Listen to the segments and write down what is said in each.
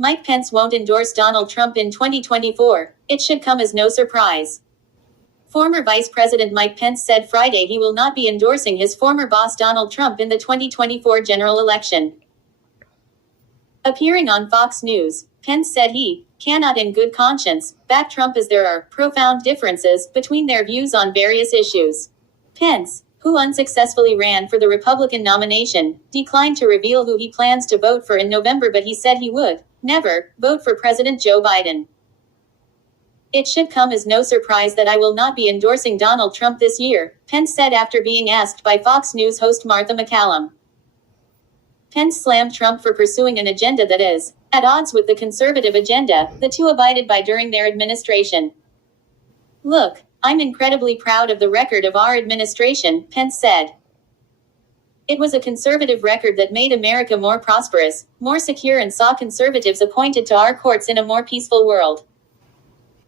Mike Pence won't endorse Donald Trump in 2024. It should come as no surprise. Former Vice President Mike Pence said Friday he will not be endorsing his former boss Donald Trump in the 2024 general election. Appearing on Fox News, Pence said he cannot in good conscience back Trump as there are profound differences between their views on various issues. Pence, who unsuccessfully ran for the Republican nomination, declined to reveal who he plans to vote for in November, but he said he would never vote for President Joe Biden. It should come as no surprise that I will not be endorsing Donald Trump this year, Pence said after being asked by Fox News host Martha McCallum. Pence slammed Trump for pursuing an agenda that is at odds with the conservative agenda the two abided by during their administration. Look, I'm incredibly proud of the record of our administration, Pence said. It was a conservative record that made America more prosperous, more secure, and saw conservatives appointed to our courts in a more peaceful world.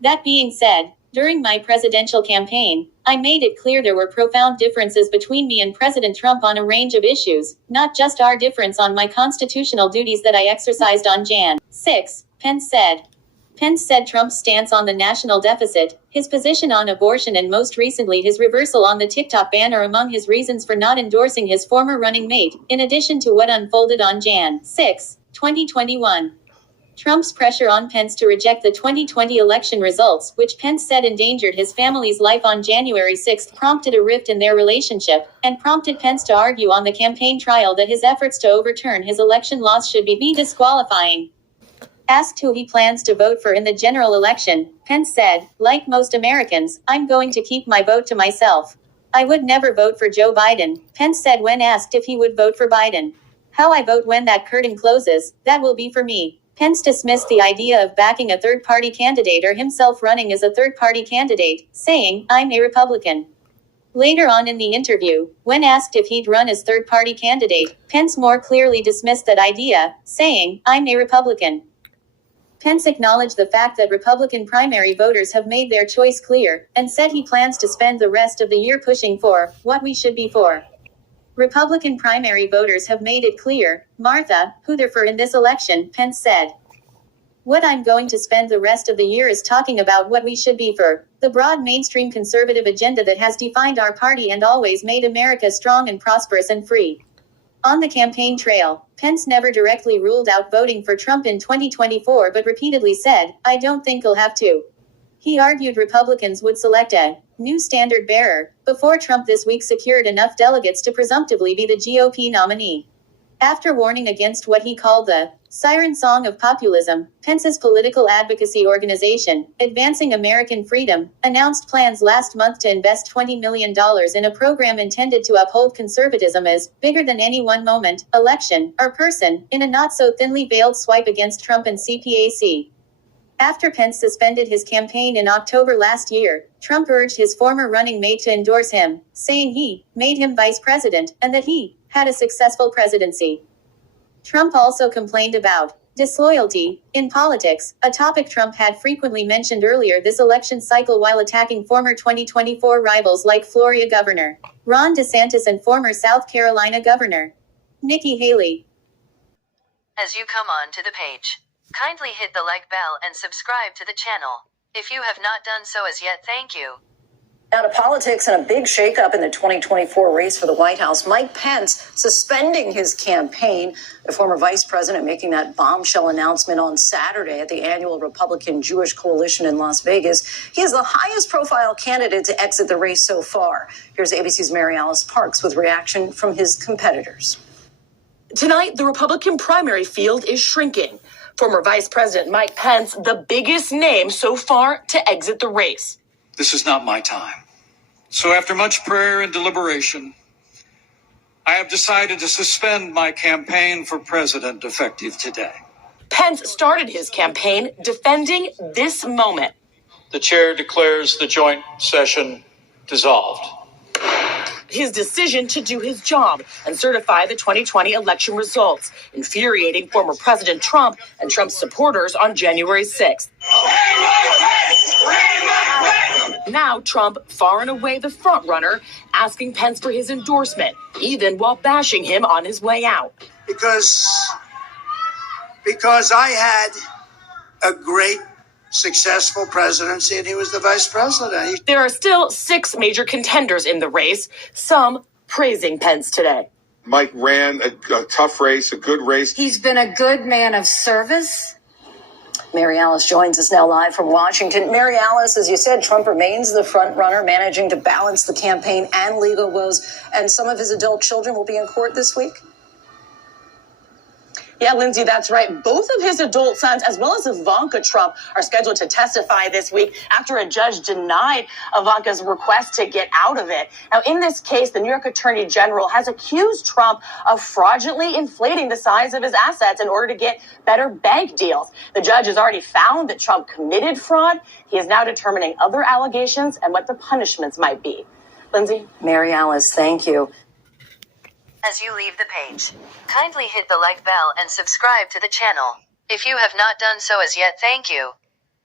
That being said, during my presidential campaign, I made it clear there were profound differences between me and President Trump on a range of issues, not just our difference on my constitutional duties that I exercised on Jan. 6, Pence said. Pence said Trump's stance on the national deficit, his position on abortion, and most recently his reversal on the TikTok ban are among his reasons for not endorsing his former running mate, in addition to what unfolded on Jan. 6, 2021. Trump's pressure on Pence to reject the 2020 election results, which Pence said endangered his family's life on January 6, prompted a rift in their relationship, and prompted Pence to argue on the campaign trail that his efforts to overturn his election loss should be disqualifying. Asked who he plans to vote for in the general election, Pence said, "Like most Americans, I'm going to keep my vote to myself. I would never vote for Joe Biden," Pence said when asked if he would vote for Biden. "How I vote when that curtain closes, that will be for me." Pence dismissed the idea of backing a third-party candidate or himself running as a third-party candidate, saying, "I'm a Republican." Later on in the interview, when asked if he'd run as third-party candidate, Pence more clearly dismissed that idea, saying, "I'm a Republican." Pence acknowledged the fact that Republican primary voters have made their choice clear, and said he plans to spend the rest of the year pushing for what we should be for. Republican primary voters have made it clear, Martha, who they're for in this election, Pence said. What I'm going to spend the rest of the year is talking about what we should be for, the broad mainstream conservative agenda that has defined our party and always made America strong and prosperous and free. On the campaign trail, Pence never directly ruled out voting for Trump in 2024 but repeatedly said, "I don't think he'll have to." He argued Republicans would select a new standard bearer before Trump this week secured enough delegates to presumptively be the GOP nominee. After warning against what he called the siren song of populism, Pence's political advocacy organization, Advancing American Freedom, announced plans last month to invest $20 million in a program intended to uphold conservatism as bigger than any one moment, election, or person, in a not-so-thinly veiled swipe against Trump and CPAC. After Pence suspended his campaign in October last year, Trump urged his former running mate to endorse him, saying he made him vice president and that he had a successful presidency. Trump also complained about disloyalty in politics, a topic Trump had frequently mentioned earlier this election cycle while attacking former 2024 rivals like Florida Governor Ron DeSantis and former South Carolina Governor Nikki Haley. As you come on to the page, kindly hit the like bell and subscribe to the channel. If you have not done so as yet, thank you. Now to politics and a big shakeup in the 2024 race for the White House. Mike Pence suspending his campaign. The former vice president making that bombshell announcement on Saturday at the annual Republican Jewish Coalition in Las Vegas. He is the highest profile candidate to exit the race so far. Here's ABC's Mary Alice Parks with reaction from his competitors. Tonight, the Republican primary field is shrinking. Former Vice President Mike Pence, the biggest name so far to exit the race. This is not my time. So after much prayer and deliberation, I have decided to suspend my campaign for president effective today. Pence started his campaign defending this moment. The chair declares the joint session dissolved. His decision to do his job and certify the 2020 election results, infuriating former President Trump and Trump's supporters on January 6th. Now Trump, far and away the front runner, asking Pence for his endorsement, even while bashing him on his way out. Because because I had a great, successful presidency, and he was the vice president. There are still 6 major contenders in the race, some praising Pence today. Mike ran a tough race, a good race. He's been a good man of service. Mary Alice joins us now live from Washington. Mary Alice, as you said, Trump remains the front runner, managing to balance the campaign and legal woes, and some of his adult children will be in court this week. Yeah, Lindsay, that's right. Both of his adult sons, as well as Ivanka Trump, are scheduled to testify this week after a judge denied Ivanka's request to get out of it. Now, in this case, the New York Attorney General has accused Trump of fraudulently inflating the size of his assets in order to get better bank deals. The judge has already found that Trump committed fraud. He is now determining other allegations and what the punishments might be. Lindsay? Mary Alice, thank you. As you leave the page, kindly hit the like bell and subscribe to the channel. If you have not done so as yet, thank you.